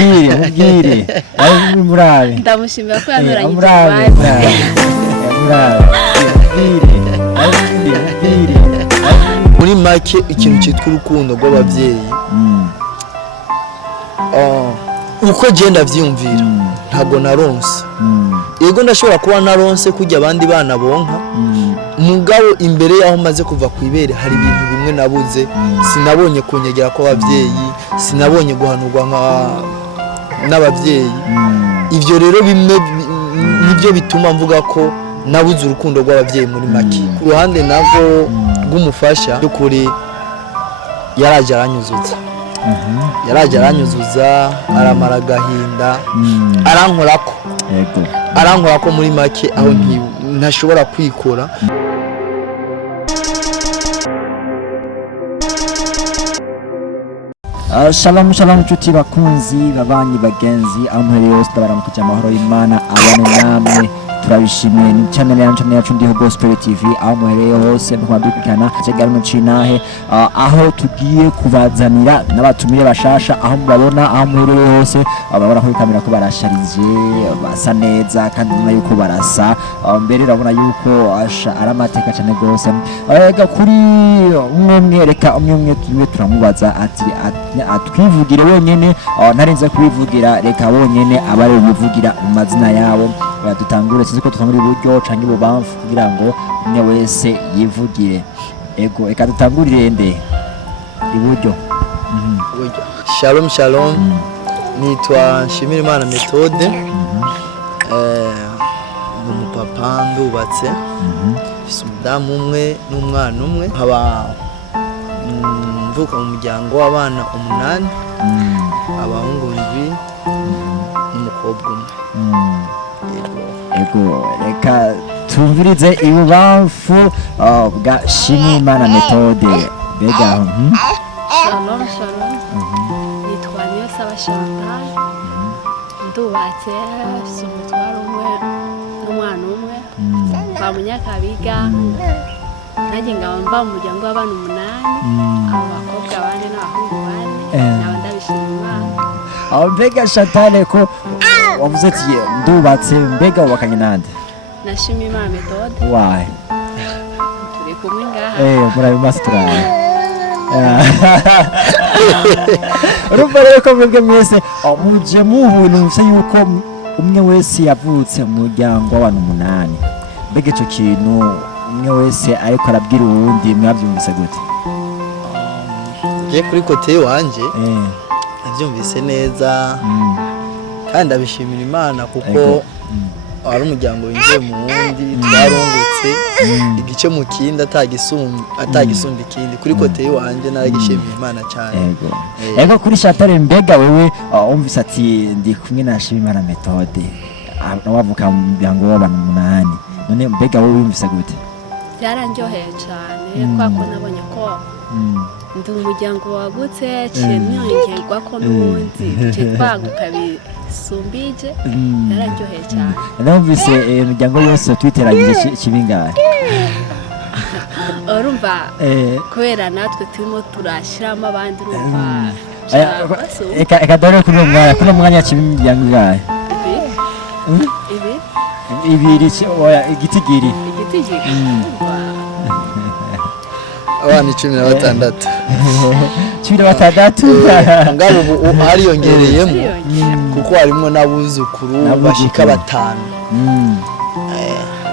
Mubwire ari murabe ndamushimira ko yantoranye murabe muri make ikintu cyitwa urukundo rw'ababyeyi uko genda vyumvira ntago naronse yego ndashobora kuba naronse kujya abandi bana bonka mugabo imbere yaho maze kuva kwibere hari ibintu bimwe nabuze sinabonye kunyegera ko ababyeyi sinabonye guhanurwa n'ababyeyi ivyo rero bimwe nibyo bituma mvuga ko nabuze urukundo rw'ababyeyi muri make ku ruhande navo rw'umufasha y'ukuri yaraje aranyuzuza aramara gahinda arankorako muri make aho ntashobora kwikora. Shalom nshuti bakunzi babanyi bagenzi aho muri yose baramukije amahoro y'Imana abane namwe turabishimiye ni channel yacu ndiho Gospel TV aho muhereye hose mukwadukana cegano Intahe aho tugiye kubazanira n'abatumire bashasha aho mubabona aho muhereye hose ababona kuri kamera ko barasharije basa neza kandi nyuma yuko barasa mbere urabona yuko aramateka cyane gose kuri umwe reka umwe tuwe turamubaza ati atwivugire wenyene narenze kubivugira reka wonyene abari bivugira mu mazina yabo dutangure ko tutangura iburyo canke ibubamfu kugira ngo umwe wese yivugire ego eka dutangurire nde iburyo. Shalom nitwa Nshimirimana Methode umupapa ndubatse umudamu umwe n'umwana umwe nkaba mvuka mu muryango w'abana 8 abahungu 2 n'umukobwa umwe. Ego reka tumvirize ibubamfu bwa Nshimirimana Methode bega Shalom nitwa Chantal ndubatse umutwaro umwe n'umwana umwe ba munyakabiga nanjye ngaba mva mu muryango w'abana 8 abakobwa 4 n'abahungu 4 nawe ndabishima mbega Chantal ko wavuze ati ndubatse mbega wubakanye nande na Nshimirimana Methode why turi kumwe ngaha murabe master urumva rero ko mwebwe mwese muje mubuntu muse yuko umwe wese yavutse mu muryango w'abantu 8 mbega ico kintu umwe wese ariko arabwira uwundi mwavyumvise gute? Je kuri kote wanje navyumvise neza kandi abishimira Imana kuko ari umuryango winjiye mu wundi twarongotse igice mu kindi atagisumba ikindi kuri kote wanje naragishimira Imana cyane. Ego kuri Chantal mbega wewe umvise ati ndi kumwe na Nshimirimana Methode wavuka mu muryango w'abantu 8 none mbega wewe wumvise gute? Byaranjoheye cyane kwa ko nabonye ko ndi umuryango wagutse cyemyongerwa ko n'ubundi cyitwaguka bisumbije yararyoheye cyane. Numvise imiryango yose twiteranyije kibingahe urumva kubera natwe turimo turashiramo abandi urumva eka dore kuri umwanya cy'imiryango ingahe ibiri igitigiri abana 16 16 ngabo hariyongereyemo kuko harimo n'abuzukuru bashika 5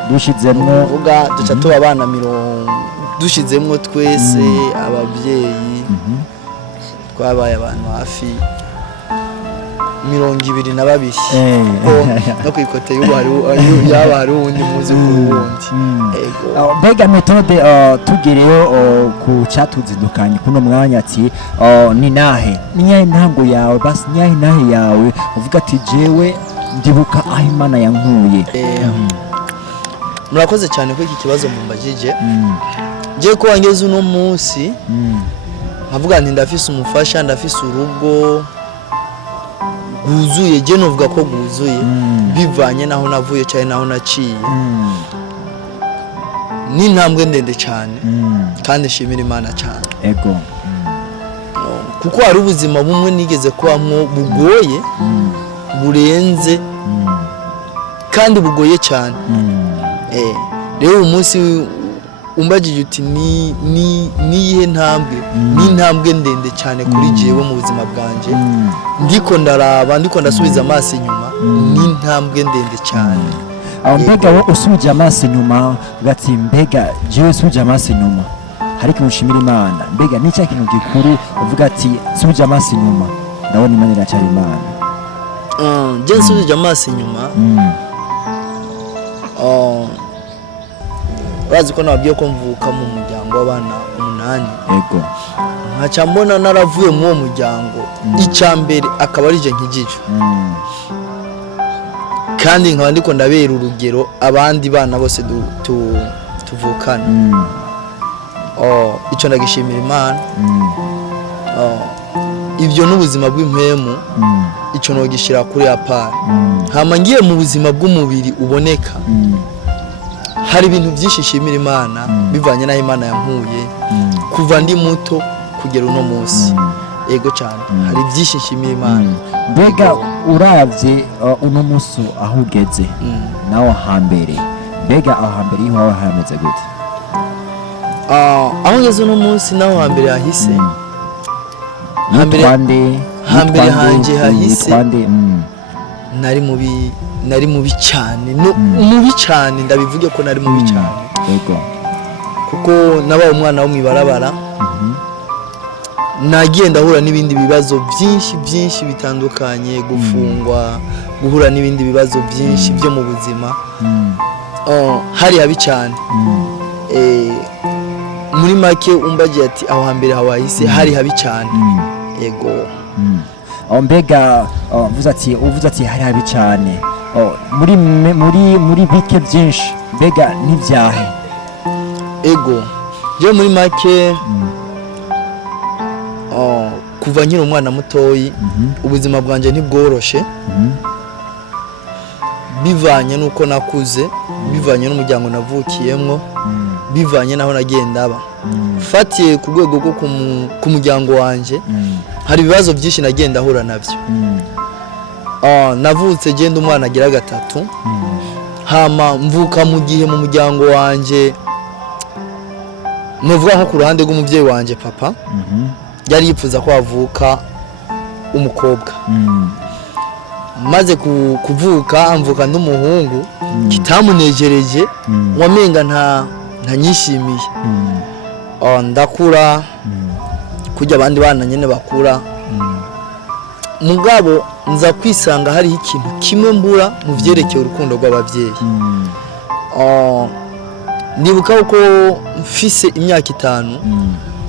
dushizemwo vuga duca tuba abana 10 dushizemwo twese ababyeyi twabaye abantu hafi 22 no kwikote y'ubu hari uwundi muzukuru wundi. Mbega Methode tugireyo ku catuzindukanye kuno mwanya ati ni nahe niyahe ntango yawe basi niyahe nahe yawe uvuga ati jewe ndibuka aho Imana yankuye. Murakoze cyane ko iki kibazo mumbajije je ko wangeze uno munsi nkavuga nti ndafise umufasha ndafise urugo guzuye je novuga ko guzuye bivanye naho navuye cyane naho naciye ni ntambwe ndende cyane kandi nshimira Imana cyane. Ego kuko hari ubuzima bumwe nigeze kubamwo bugoye burenze kandi bugoye cyane rero umunsi umbagije uti niyihe ntambwe n'intambwe ndende cyane kuri jewe mu buzima bwanje ndiko ndaraba ndiko ndasubiza amaso inyuma n'intambwe ndende cyane mbega wo usubije amaso inyuma gati mbega jewe usubije amaso inyuma hariko mushimira Imana mbega ni cya kintu gikuru uvuga ati usubije amaso inyuma ndabona Imana iracyari Imana je usubije amaso inyuma urazi ko nabwiye ko mvuka mu muryango w'abana 8 yego nkaca mbona naravuye mu uwo muryango icyambere akaba ari je nkijije kandi nkaba ndiko ndabera urugero abandi bana bose tuvukana icyo ndagishimira Imana ibyo n'ubuzima bw'impemu icyo no gishira kuri apart hama ngiye mu buzima bw'umubiri uboneka hari ibintu byinshi nshimira Imana bivanye naho Imana yankuye kuva ndi muto kugera uno munsi yego cyane hari byinshi nshimira Imana mbega uravye uno munsi aho ugeze naho hambere mbega aho hambere iho hameze gute aho ngeze uno munsi naho hambere hahise hambere hanje hahise nari mubi cyane mubi cyane ndabivuge ko nari mubi cyane yego kuko nabaye umwana wo mwibarabara nagiye ndahura n'ibindi bibazo byinshi bitandukanye gufungwa guhura n'ibindi bibazo byinshi byo mu buzima hari habi cyane muri make umbagiye ati aho hambere hawahise hari habi cyane yego mbega uvuze ati hari habi cyane muri bike byinshi mbega n'ibyahe ego je muri make kuva nkiri umwana mutoyi ubuzima bwanje ntibworoshe bivanye nuko nakuze bivanye n'umuryango navukiyemwo bivanye naho nagenda aba fatiye ku rwego rwo ku muryango wanje hari ibibazo byinshi nagenda ahura nabyo navutse genda umwana agira gatatu hama mvuka mu gihe mu muryango wanje nuvuga nko ku ruhande rw'umubyeyi wanje papa yari yipfuza ko avuka umukobwa maze kuvuka mvuka n'umuhungu kitamunejereje wamenga ntanyishimiye ndakura kujya abandi bana nyene bakura mugabo nza kwisanga hari ikintu kimwe mbura mu vyerekeye urukundo rw'abavyeyi nibuka uko mfise imyaka 5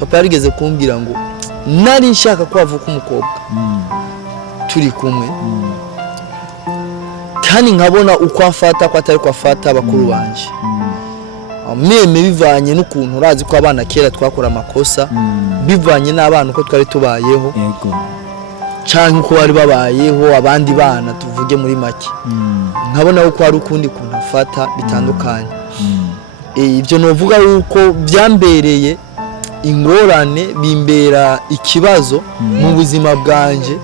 papa yarigeze kumbwira ngo nari nshaka ko avuka umukobwa turi kumwe kandi nkabona uko afata ko atari ko afata bakuru banje meme bivanye n'ukuntu urazi ko abana kera twakora amakosa bivanye n'abana uko twari tubayeho yego canke uko bari babayeho abandi bana tuvuge muri make nkabona uko hari ukundi kuntu afata bitandukanye ibyo novuga yuko byambereye ingorane bimbera ikibazo mu buzima bwanje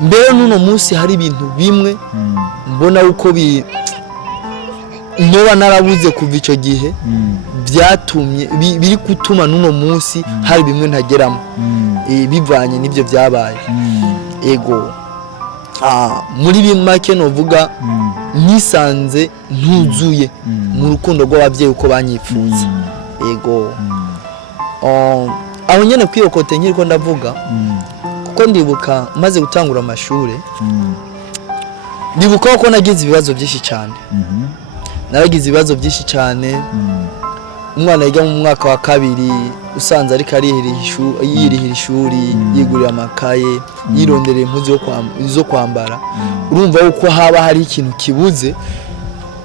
mbere n'uno munsi hari ibintu bimwe mbona uko noba narabuze kuva icyo gihe byatumye biri gutuma n'uno munsi hari bimwe ntageramo bivanye n'ibyo byabaye ego muri make novuga nisanze ntuzuye mu rukundo rw'ababyeyi uko banyipfuza ego aho nyene kwiyokote nkiri ko ndavuga kuko ndibuka maze gutangura amashuri ndibuka ko nagize ibibazo byinshi cyane naragize ibibazo byinshi cyane umwana yiga mu mwaka wa 2 usanze ariko yirihira ishuri yigurira amakaye yironderera impuzu zo kwambara urumva uko haba hari ikintu kibuze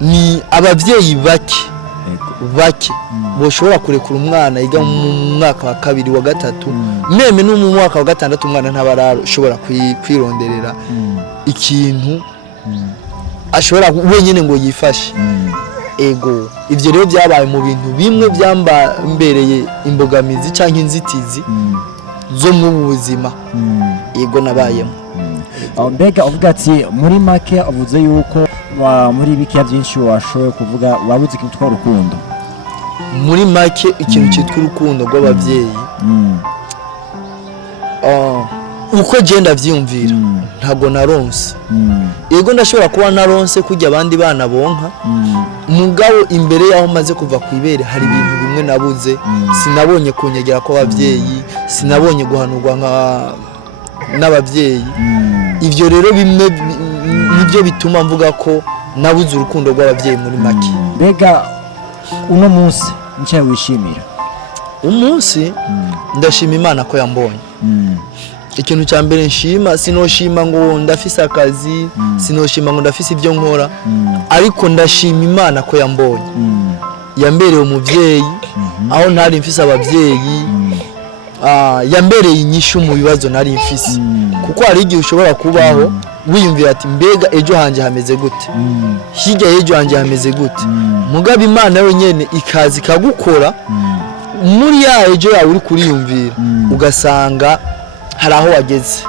ni abavyeyi bake boshobora kurekura umwana yiga mu mwaka wa 2 wa 3 meme no mu mwaka wa 6 umwana ntabarashobora kwironderera ikintu ashobora wenyene ngo yifashe ego ivyo rero byabaye mu bintu bimwe byambereye imbogamizi canke inzitizi zo mu buzima yego nabayemo. Mbega uvuga ati muri make uvuze yuko muri bikiya byinshi washoboye kuvuga wabuze ikintu twari urukundo. Muri make ikintu cyitwa urukundo rw'ababyeyi uko genda vyumvira ntago naronse. Yego ndashobora kuba naronse kujya abandi bana bonka mugabo imbere yaho maze kuva ku ibere hari ibintu bimwe nabuze. Sinabonye kunyegera ko ababyeyi, sinabonye guhanurwa n'ababyeyi. Ivyo rero bimwe nibyo bituma mvuga ko nabuze urukundo rw'ababyeyi muri make. Mbega uno munsi nicyo wishimira? Umunsi ndashima Imana ko yambonye. Ikintu cya mbere nshima, sinoshima ngo ndafise akazi, sinoshima ngo ndafise ibyo nkora, ariko ndashima Imana ko yambonye. Yambereye umuvyeyi aho ntari mfise ababyeyi, yambereye inyishu mu bibazo nari mfise. Kuko hari igihe ushobora kubaho wiyumvira ati mbega ejo hanje hameze gute, hirya ejo hanje hameze gute, mugabo Imana yonyene ikazi kagukora muri ya ejo yawe uri kuriyumvira ugasanga hari aho wageze.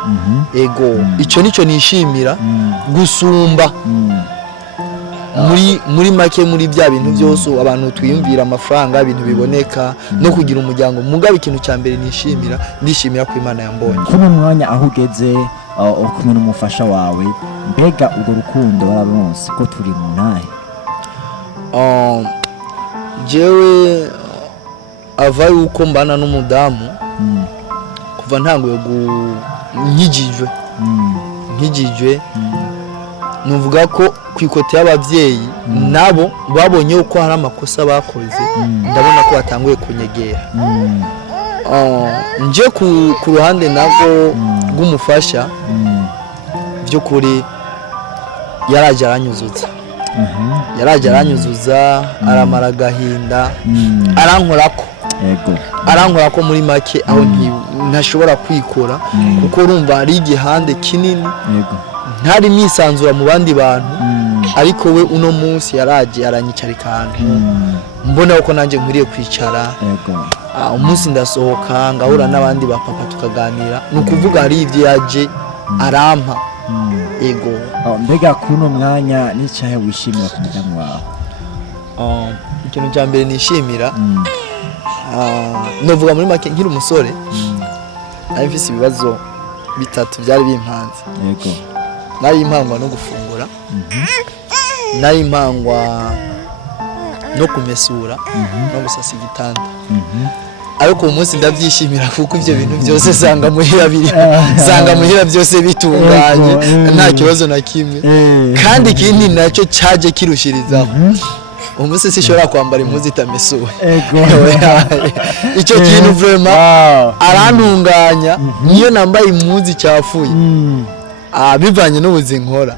Ego ico nico nishimira gusumba muri make muri bya bintu byose abantu twiyumvira amafaranga, ibintu biboneka no kugira umuryango. Mugabo ikintu cya mbere ndishimira ko Imana yambonye. Kuno mwanya aho ugeze kumwe n'umufasha wawe, mbega urwo rukundo bararonse ko turi mu ntahe? Jewe ava yuko mbana n'umudamu kuva ntanguye nkijijwe nuvuga ko kwikote y'abavyeyi nabo babonye uko hari amakosa bakoze, ndabona ko batanguye kunyegera. Nje ku ruhande nabo rw'umufasha by'ukuri yaraje aranyuzuza, aramara agahinda, arankora ko muri make aho ntashobora kwikora kuko urumva ari igihande kinini ntari misanzura mu bandi bantu. Ariko we uno munsi yaraje aranyicarika ahantu mbona uko nanjye nkwiriye kwicara. Umunsi ndasohoka ngahura n'abandi ba papa tukaganira, nukuvuga hari ivyo yaje arampa. Ego mbega kuno mwanya n'icyahe wishimira ku mudamu wawe? Ikintu cya mbere nishimira novuga muri make nkiri umusore nari mfise ibibazo bitatu byari bimpanze. Yego nari impangwa no gufungura, nari impangwa no kumesura no gusasa igitanda. Ariko uyu munsi ndabyishimira kuko ivyo bintu byose sanga muhira byose bitunganye nta kibazo na kimwe. Kandi ikindi nacyo cyaje kirushirizaho, umunsi sishobora kwambara impuzu itamesuwe. Icyo kintu vraiment arantunganya niyo nambaye impuzu cyafuye bivanye n'ubuzi nkora.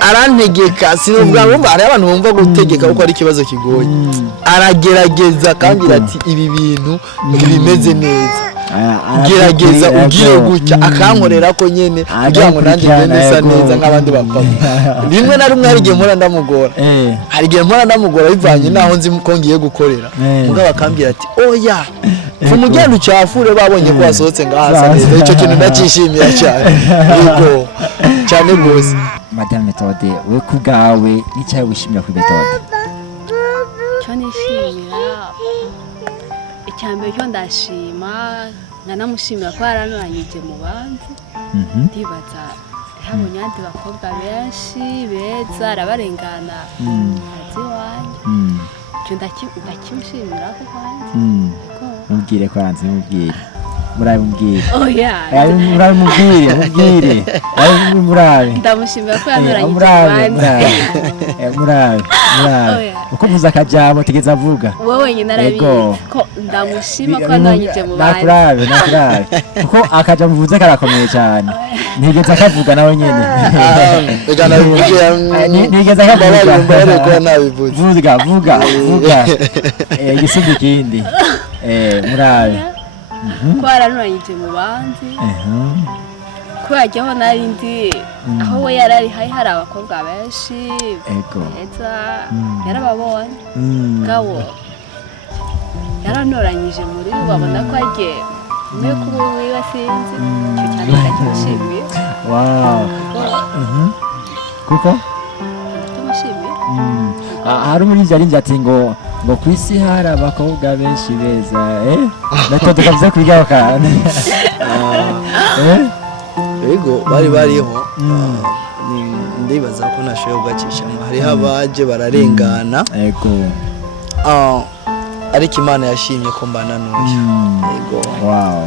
Arantegeka, sinovuga ngo ari abantu bumva gutegeka uko ari ikibazo kigoye. Aragerageza kandi ati ibi bintu bimeze neza, gerageza ugire gutya, akankorera ko nyene kugira ngo nanjye ngende nsa neza nk'abandi bapapa. Rimwe na rimwe hari igihe mpora ndamugora bivanye naho nzi ko ngiye gukorera, mugabo akambwira ati oya kumugenda ucafure babonye ko wasohotse ngahasa neza. Icyo kintu ndacishimira cyane. Yego cyane gose. Madame Methode, we kubwawe n'icyahe wishimira kuri Methode? Cyo nishimira icyambere cyo ndashima nkanamushimira ko yaranuranyije mu bantu. Ndibaza habonye abandi bakobwa benshi beza arabarengana azi wanjye. Cyo ndakimushimira ko kandi mubwire ko yanze mubwire murabimubwire. Murabimubwire ndamushimira ko yanuranyije abandi. Uko muza akajambo tegeza avuga wowe nyine arabizi ko ndamushima ko yanuranyije mu bandi. Nakurabe kuko akajambo uvuze karakomeye cyane. Ntigeze akavuga nawe nyene. Ntigeze akavuga. Vuga igisubizo kindi. Murabe ko yaranuranyije mu bandi, ko yajyaho narindi aho we yarari hari abakobwa benshi beza yarababonye. Gabo yaranoranyije muri babona ko agiye umwe kuri wiwe sinzi icyo cyane ndakimushimiye wow kuko ndakimushimiye hari umuririmbyi yarinze ati ngo ku isi hari abakobwa benshi beza Metode kavuze kubigaho kandi yego bariho ndibaza ko nashoboye kugacishamo hariho abaje bararengana yego ariko Imana yashimye ko mbana n'uyu yego wow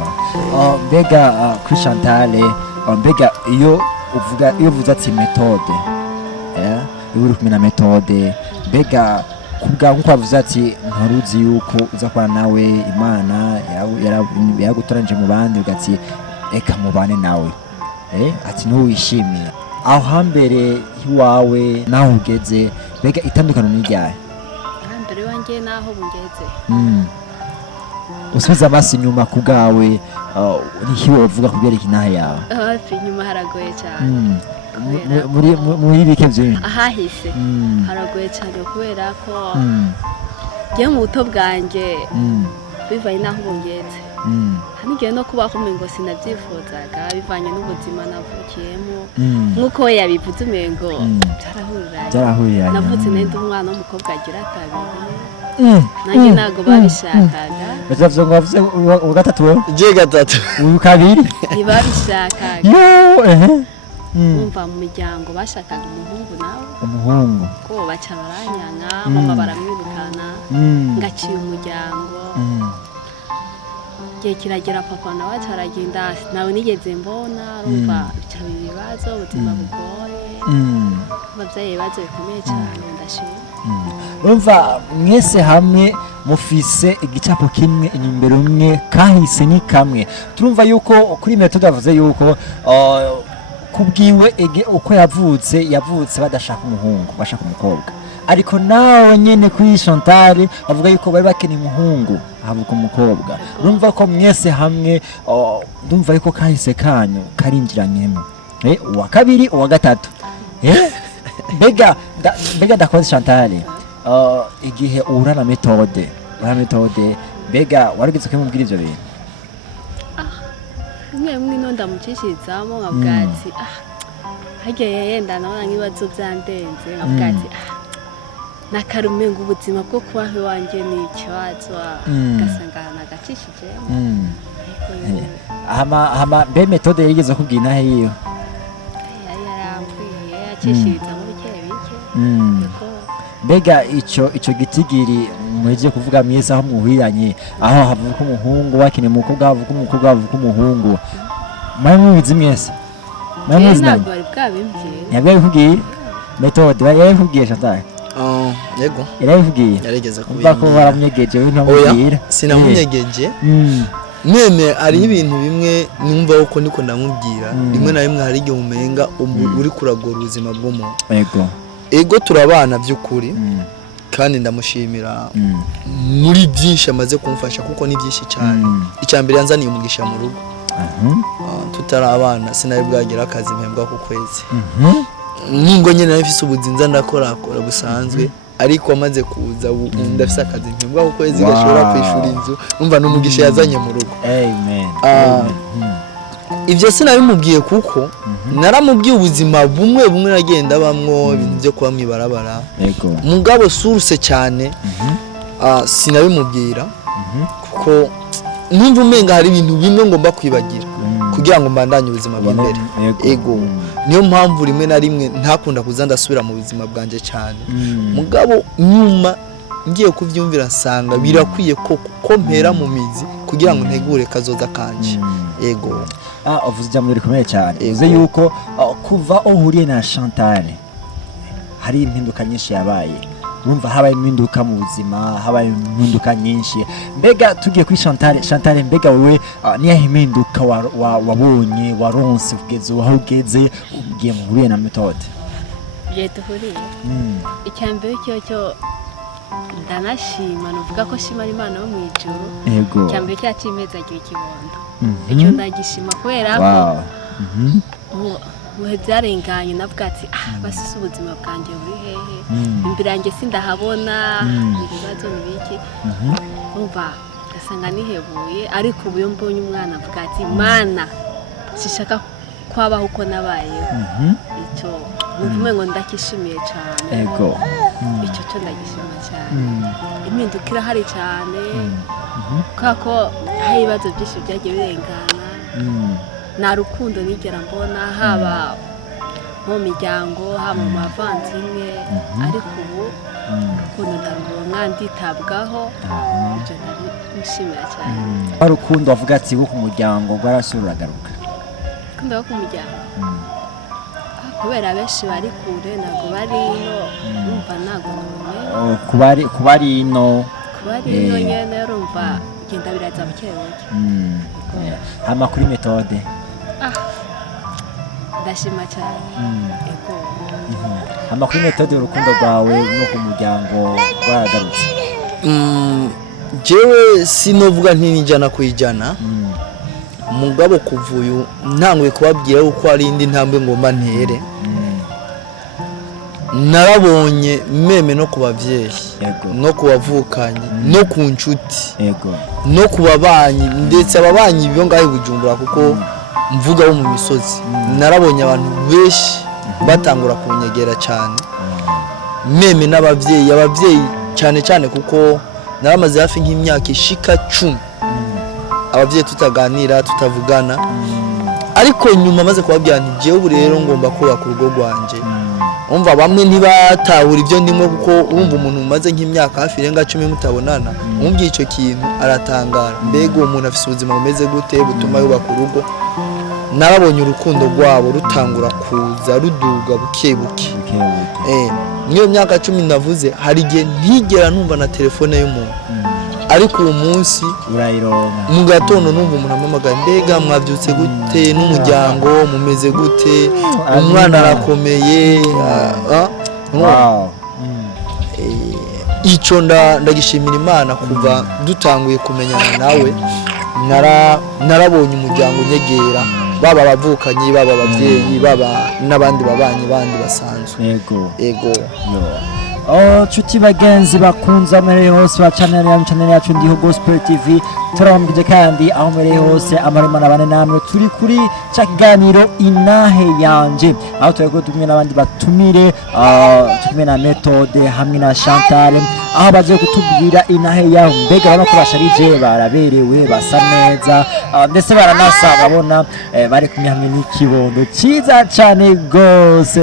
mbega kuri Chantal mbega iyo uvuze ati metode iyo uri kumwe na metode mbega kubwa nkuko wavuze ati ntaruzi yuko uza kwa nawe Imana yagutoranje mu bandi ugati eka mubane nawe ati ntuwishimiye aho hambere iwawe naho ugeze mbega itandukano n'iryaye hambere wanjye naho bugeze usubiza amaso inyuma ku bwawe niho uvuga kubyerekeye inaha yawe hafi inyuma haragoye cyane muri bike byinshi ahahise haragoye cyane kubera ko ngiye mu buto bwanjye bivanye n'aho bugeze hanigiye no kubaho umengo sinabyifuzaga bivanye n'ubuzima navukiyemo nk'uko we yabivuze umengo byarahuriranye navutse nenda umwana w'umukobwa agira kabiri nanjye ntabwo babishakaga bavuze ngo wavuze uwa gatatu wewe je gatatu uyu kabiri ntibabishakaga bumva mu miryango bashakaga umuhungu ko baca baranyanga mama baramwirukana ngaciye umuryango igihe kiragera papa nawe aragenda nawe nigeze mbona urumva bicara ibibazo ubuzima bugoye ababyeyi ibibazo bikomeye cyane ndashima urumva mwese hamwe mufise igicapo kimwe inyumbero umwe kahise ni kamwe turumva yuko kuri metode yavuze yuko kubwiwe uko yavutse badashaka umuhungu bashaka umukobwa ariko nawe nyene kuri Chantal bavuga yuko bari bakeneye umuhungu havuka umukobwa urumva ko mwese hamwe ndumva yuko kahise kanyu karinjiranyemo uwa kabiri uwa gatatu mbega ndakoze Chantal igihe uhura na metode mbega warigeze kumubwira ivyo bintu rimwe no ndamucishirizamo nkavuga ati harya yenda nabona nk'ibibazo byandenze nkavuga ati nakarume ngo ubuzima bwo kubaho iwanjye ni ikibazo ugasanga nagacishijemo mbe metode yigeze kubwira inahe yiwe yari yarambwiye yacishiriza muri bike mbega icyo gitigiri muhejeje kuvuga mwese aho muhiranye aho havuka umuhungu wakeneye umukobwa havuka umukobwa havuka umuhungu mubizi mwese ntabwo bari bwabimbwiye ntabwo yabikubwiye metode yabikubwiye Chantal yego yarabikubwiye yarigeze kubwira ko baramyegeje we ntamubwira sinamunyegeje nene ari ibintu bimwe numva uko niko ndamubwira rimwe na rimwe hari igihe umenga uri kuragora ubuzima bw'umuntu ego turabana by'ukuri kandi ndamushimira muri byinshi amaze kumfasha kuko ni byinshi cyane icyambere yanzaniye umugisha mu rugo tutarabana sinari bwagira akazi mpembwa ku kwezi ningo nyene nafise ubuzinza ndakora busanzwe ariko amaze kuza ndafise akazi mpembwa ku kwezi gashobora kwishura inzu numva n'umugisha yazanye mu rugo amen ivyo sinabimubwiye kuko naramubwiye ubuzima bumwe nagenda bamwo ibintu byo kuba mwibarabara mugabo source cyane sinabimubwira kuko numva umenga hari ibintu bimwe ngomba kwibagira kugira ngo mbandanye ubuzima bw'imbere ego niyo mpamvu rimwe na rimwe ntakunda kuza ndasubira mu buzima bwanje cyane mugabo nyuma ngiye kuvyumvira nsanga birakwiye ko mpera mu mizi kugira ngo ntegure kazoza kanje ego uvuze ijambo rikomeye cyane uvuze yuko kuva uhuriye na Chantal hari impinduka nyinshi yabaye urumva habaye impinduka mu buzima habaye impinduka nyinshi mbega tugiye kuri Chantal mbega wewe niya impinduka wabonye waronse kugeza aho ugeze ugiye muhuriye na metode duhuriye icyambere cyo ndanashima nuvuga ko shima Imana yo mu ijuru yego cyambere cyacimeza agira ikibondo icyo ndagishima kubera ko muhe byarenganye navuga ati basise ubuzima bwanjye buri hehe imbere yanjye sindahabona ibibazo nibiki umva ngasanga nihebuye ariko ubu iyo mbonye umwana avuga ati mana sishaka kwabaho uko nabayeho icyo numva ngo ndakishimiye cyane ego icyo cyo ndagishima cyane impinduka irahari cyane kuko hari ibibazo byinshi byagiye birengana nta rukundo nigera mbona haba mu miryango haba mu bavandimwe ariko ubu urukundo ndarubona nditabwaho ibyo ndabishimira cyane urukundo avuga ati wo ku muryango rwarasura uragaruka urukundo rwo ku muryango kubera benshi bari kure ntabwo bari ino urumva ntabwo numenye kubari ino nyene urumva genda biraza buke buke hama kuri metode ndashima cyane ego hama kuri metode urukundo rwawe no ku muryango rwaragarutse jewe sinovuga ntinijana kwijana mugabo kuvuyu ntangwe kubabwira uko ari indi ntambwe ngomba ntere narabonye meme no kubavyeyi no kubavukanye no ku nshuti no kubabanyi ndetse ababanyi byo ngahe Bujumbura kuko mvuga wo mu misozi narabonye abantu benshi batangura kunyegera cyane meme n'abavyeyi cyane cyane kuko naramaze hafi nk'imyaka ishika 10 abavyeyi tutaganira tutavugana ariko nyuma maze kubabwira nti jewe ubu rero ngomba kubaka urugo rwanje umva bamwe ntibatahura ibyo ndimo kuko urumva umuntu umaze nk'imyaka hafi irenga 10 mutabonana umubwiye icyo kintu aratangara mbega uwo muntu afite ubuzima bumeze gute butuma yubaka urugo narabonye urukundo rwabo rutangura kuza ruduga buke niyo myaka 10 navuze hari igihe ntigera numva na telefone y'umuntu ariko uwo munsi urayironka mu gatondo numva umuntu amamagaye mbega mwabyutse gute n'umuryango mumeze gute umwana arakomeye icyo ndagishimira Imana kuva dutanguye kumenyana nawe narabonye umuryango nyegera baba abavukanye baba abavyeyi baba n'abandi babanyi bandi basanzwe ego nshuti bagenzi bakunze amereye hose wa channel yacu ndiho Gospel TV turabambije kandi aho mereye hose amarema nabane namwe turi kuri cya kiganiro Intahe yanje aho turiko tumwe n'abandi batumire tumwe na Methode hamwe na Chantal aho baje kutubwira intahe yaho mbega bano kubasharije baraberewe basa neza ndetse baranasa babona bari kumwe hamwe n'ikibondo cyiza cyane gose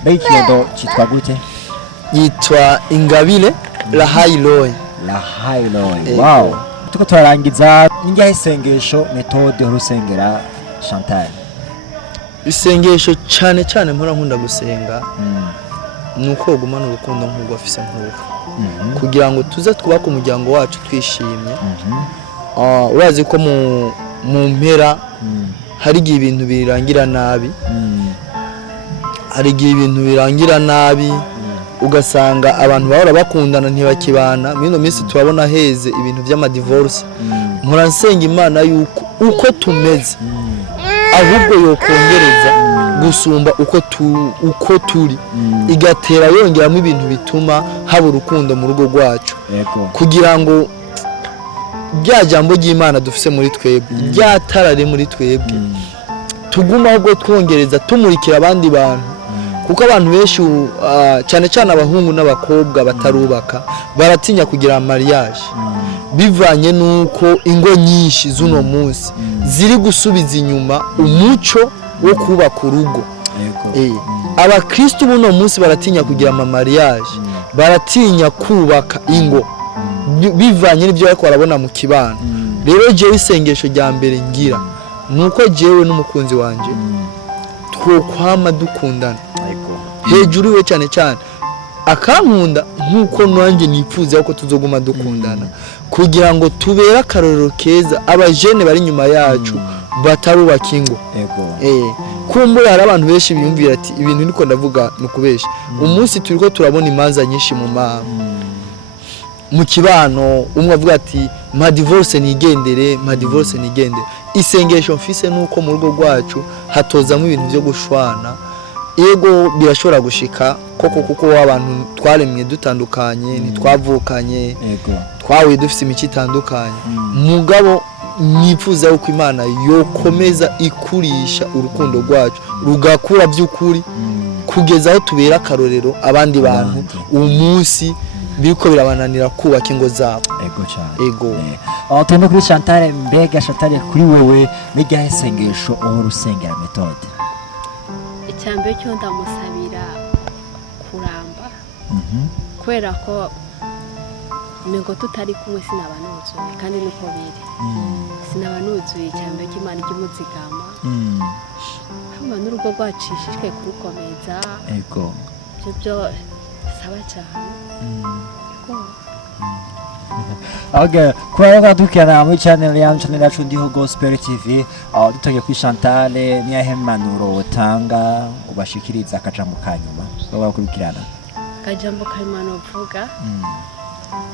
mbega ikibondo cyitwa gute yitwa Ingabire la Hailoy wow tuko twarangiza ningiye isengesho Methode urusengera Chantal isengesho cyane mpora nkunda gusenga nuko gumana urukundo nk'ubwo afise nk'uko kugira ngo tuze twubaka umuryango wacu twishimye urazi ko mu mpera hari igihe ibintu birangira nabi ugasanga abantu bahora bakundana ntibakibana mino minsi turabona heze ibintu by'amadivorce mpora nsenga Imana yuko uko tumeze ahubwo yokongereza gusumba uko turi igatera yongeramo ibintu bituma haba urukundo mu rugo rwacu kugira ngo rya jambo ry'Imana dufise muri twebwe ryatarare muri twebwe tuguma ahubwo twongereza tumurikira abandi bantu kuko abantu benshi cyane abahungu n'abakobwa batarubaka baratinya kugira mariage bivanye nuko ingo nyinshi z'uno munsi ziri gusubiza inyuma umuco wo kubaka urugo abakristo buno munsi baratinya kugira mariage baratinya kubaka ingo bivanye n'ibyo bariko barabona mu kibano rero jewe isengesho rya mbere ngira nuko jewe n'umukunzi wanje twokwama dukundana hejuru we cyane akankunda nkuko nanjye nifuza ko tuzoguma dukundana kugira ngo tubera akarorero keza abajene bari nyuma yacu batarubaka ingo kumbura hari abantu benshi biyumvira ati ibintu niko ndavuga nukubesha umunsi turiko turabona imanza nyinshi mu kibano umwe avuga ati ma divorce nigendere isengesho mfise nuko mu rugo rwacu hatozamo ibintu byo gushwana ego birashobora gushika koko kuko abantu twaremwe dutandukanye ntitwavukanye twawe dufite imico itandukanye mugabo nifuza yuko Imana yokomeza ikurisha urukundo rwacu rugakura by'ukuri kugeza aho tubera akarorero abandi bantu umunsi biriko birabananira kubaka ingo zabo. Ego cyane. Ego. Tugende kuri Chantal, mbega Chantal kuri wewe n'irya isengesho aho rusengera Methode? Icyambere cyo ndamusabira kuramba. Kwera ko Nego tutari kumwe sinabanuzuye kandi niko biri. Sinabanuzuye icyambere cy'Imana cy'umuzigama. Hama n'urugo rwacishijwe kurukomeza. Ego. Byo saba cyane. Okay, kwa dukana muri channel yacu ndiho Gospel TV, dutoye kuri Chantal niya hemanuro utanga ubashikiriza akajambo kanyuma baba kurikirana. Kajambo kanyuma vuga.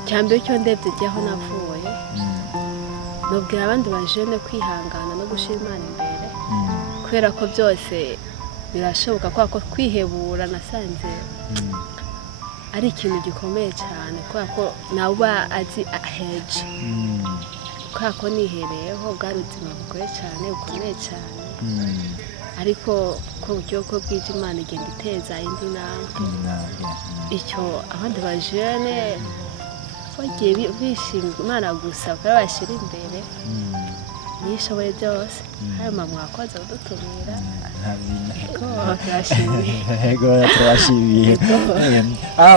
Cyambere cyo ndebye jyaho navuye. Nobwira abandi bajene kwihangana no gushira Imana imbere. Kwera ko byose birashoboka kwa ko kwihebura nasanze ari ikintu gikomeye cyane kwa ko nawe azi aheje. Kwa ko nihereyeho bwari ubuzima bugoye cyane bukomeye cyane. Ariko ko buryo ko bwije Imana igenda iteza indi ntambwe. Icyo abandi bajene bagiye bishinga Imana gusa ko bashira imbere. Nishoboye byose. Hama mwakoze udutumira. Ego turashimiye.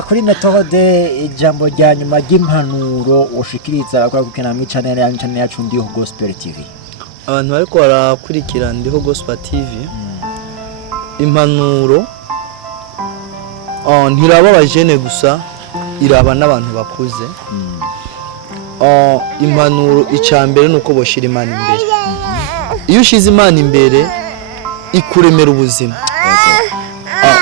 Kuri Methode ijambo rya nyuma ry'impanuro ushikiriza akora gukina mu channel yacu ndiho Gospel TV. Abantu bariko barakurikira ndiho Gospel TV. Impanuro ntiraba abajene gusa iraba n'abantu bakuze. Impanuro icambere nuko boshira Imana imbere. Iyo ushize Imana imbere ikuremera ubuzima.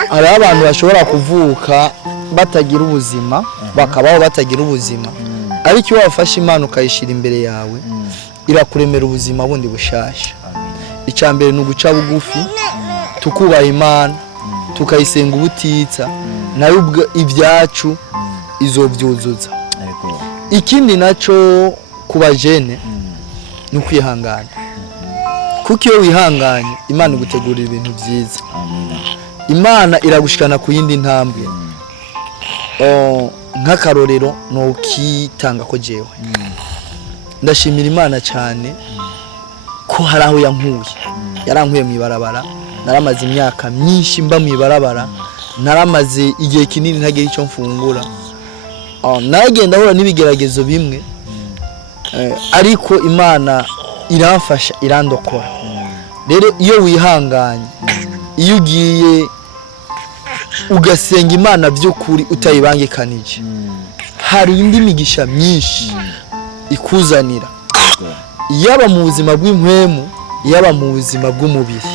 Hari abantu bashobora kuvuka batagira ubuzima bakabaho batagira ubuzima, ariko iyo wafashe Imana ukayishira imbere yawe irakuremera ubuzima bundi bushasha. Icambere nuguca bugufi tukubaha Imana tukayisenga ubutitsa nayo ibyacu izobyuzuza. Ikindi naco kubajene ni kwihangana, kuko iyo wihanganye Imana igutegurira ibintu byiza. Imana iragushikana ku yindi ntambwe. Nk'akarorero no kitanga ko jewe ndashimira Imana cyane ko haraho yankuye. Yarankuye mu ibarabara, naramaze imyaka myinshi mba mu ibarabara, naramaze igihe kinini ntagira icyo mfungura. Nagenda hora n'ibigeragezo bimwe, ariko Imana iramfasha irandokora. Rero iyo wihanganye, iyo ugiye ugasenga Imana by'ukuri utayibangikanije, hari indi migisha myinshi ikuzanira, yaba mu buzima bw'impwemu yaba mu buzima bw'umubiri,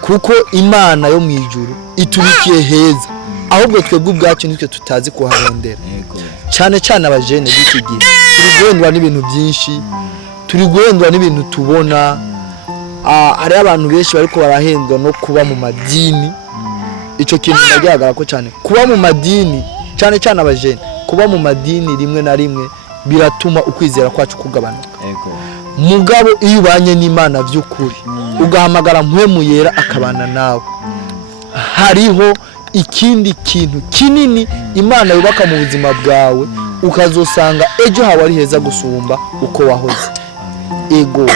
kuko Imana yo mu ijuru itubikiye heza, ahubwo twebwe ubwacu nitwe tutazi kuharondera. Cyane cyane abajene b'iki gihe turi guhendwa n'ibintu byinshi, turi guhendwa n'ibintu tubona. Hari abantu benshi bariko barahendwa no kuba mu madini. Ico kintu ndagihagarara ko cyane kuba mu madini, cyane cyane abajene kuba mu madini rimwe na rimwe biratuma ukwizera kwacu kugabanuka. Mugabo iyo ubanye n'Imana by'ukuri ugahamagara mpwemu yera akabana nawe, hariho ikindi kintu kinini Imana yubaka mu buzima bwawe, ukazosanga ejo hawe ari heza gusumba uko wahoze. Ego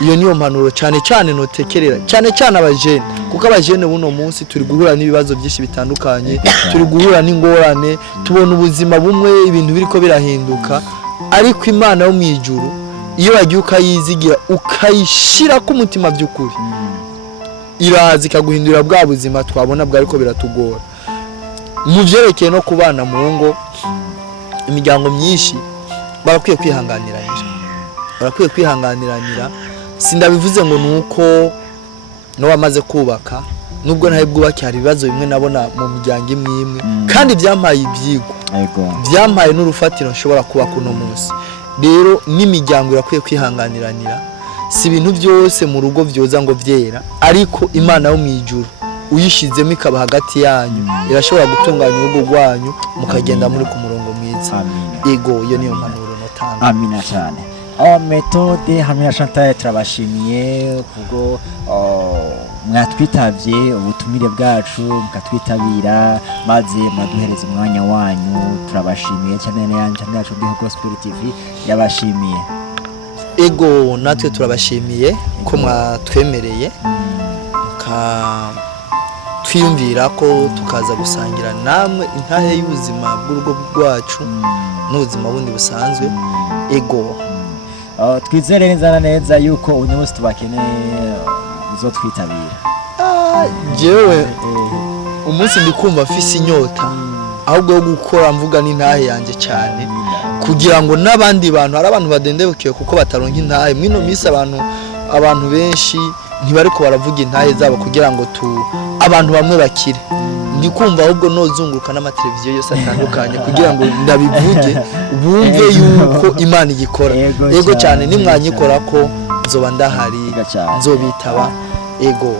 iyo niyo mpanuro cyane cyane notekerera cyane cyane abajene, kuko abajene buno munsi turi guhura n'ibibazo byinshi bitandukanye, turi guhura n'ingorane, tubona ubuzima bumwe ibintu biriko birahinduka, ariko Imana yo mu ijuru iyo wagiye ukayizigira ukayishira ku mutima by'ukuri, iraza ikaguhindura bwa buzima twabona bwariko biratugora. Mu byerekeye no kubana mu ngo, imiryango myinshi barakwiye kwihanganiranira. Sindabivuze ngo nuko no wamaze kubaka, nubwo ntahe bwubake hari ibibazo bimwe nabona mu miryango imwe, kandi byampaye ibyigo, byampaye n'urufatiro nshobora kuba kuno munsi. Rero n'imiryango irakwiye kwihanganiranira, si ibintu byose mu rugo byoza ngo vyera, ariko Imana yo mu ijuru uyishizemo ikaba hagati yanyu irashobora gutunganya urugo rwanyu mukagenda muri ku murongo mwiza. Ego iyo niyo mpanuro amina cyane metode hamwe na Chantal turabashimiye kubwo mwatwitabye ubutumire bwacu mukatwitabira maze mwaduhereza umwanya wanyu turabashimiye cyane n'ayanje yacu ndi Gospel TV yabashimiye ego natwe turabashimiye ko mwatwemereye twiyumvira ko tukaza gusangira namwe intahe y'ubuzima bw'urugo rwacu n'ubuzima bundi busanzwe ego twizere neza na neza yuko uyu munsi tubakeneye uzotwitabira jewe umunsi ndikumva mfise inyota ahubwo yo gukora mvuga n'intahe yanje cyane kugira ngo n'abandi bantu hari abantu badendebukiye kuko bataronka intahe mwino minsi abantu benshi ntibari ko baravuga intahe zabo kugira ngo abantu bamwe bakire ndikumva ahubwo nozunguruka n'amateleviziyo yose atandukanye kugira ngo ndabivuge bumve yuko Imana igikora ego cyane nimwanyikora ko nzoba ndahari nzobitaba ego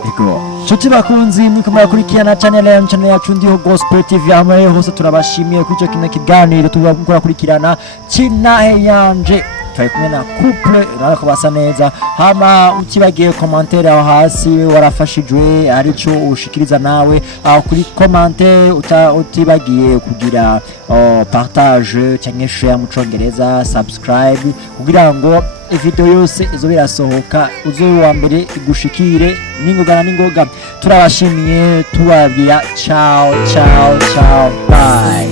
Chuti bakunzi niko murakurikirana channel yacu ndiho Gospel TV hamwe hose turabashimiye kuri cyo kino kiganiro turakurikirana Intahe yanje turi kumwe na couple urako basa neza hama ukibagiye commentaire aho hasi warafashijwe arico ushikiriza nawe aho kuri commentaire utibagiye kugira partage cyangwa share mu congereza subscribe kugira ngo video yose izo birasohoka uzo wa mbere igushikire ningoga turabashimiye tubabwira ciao bye.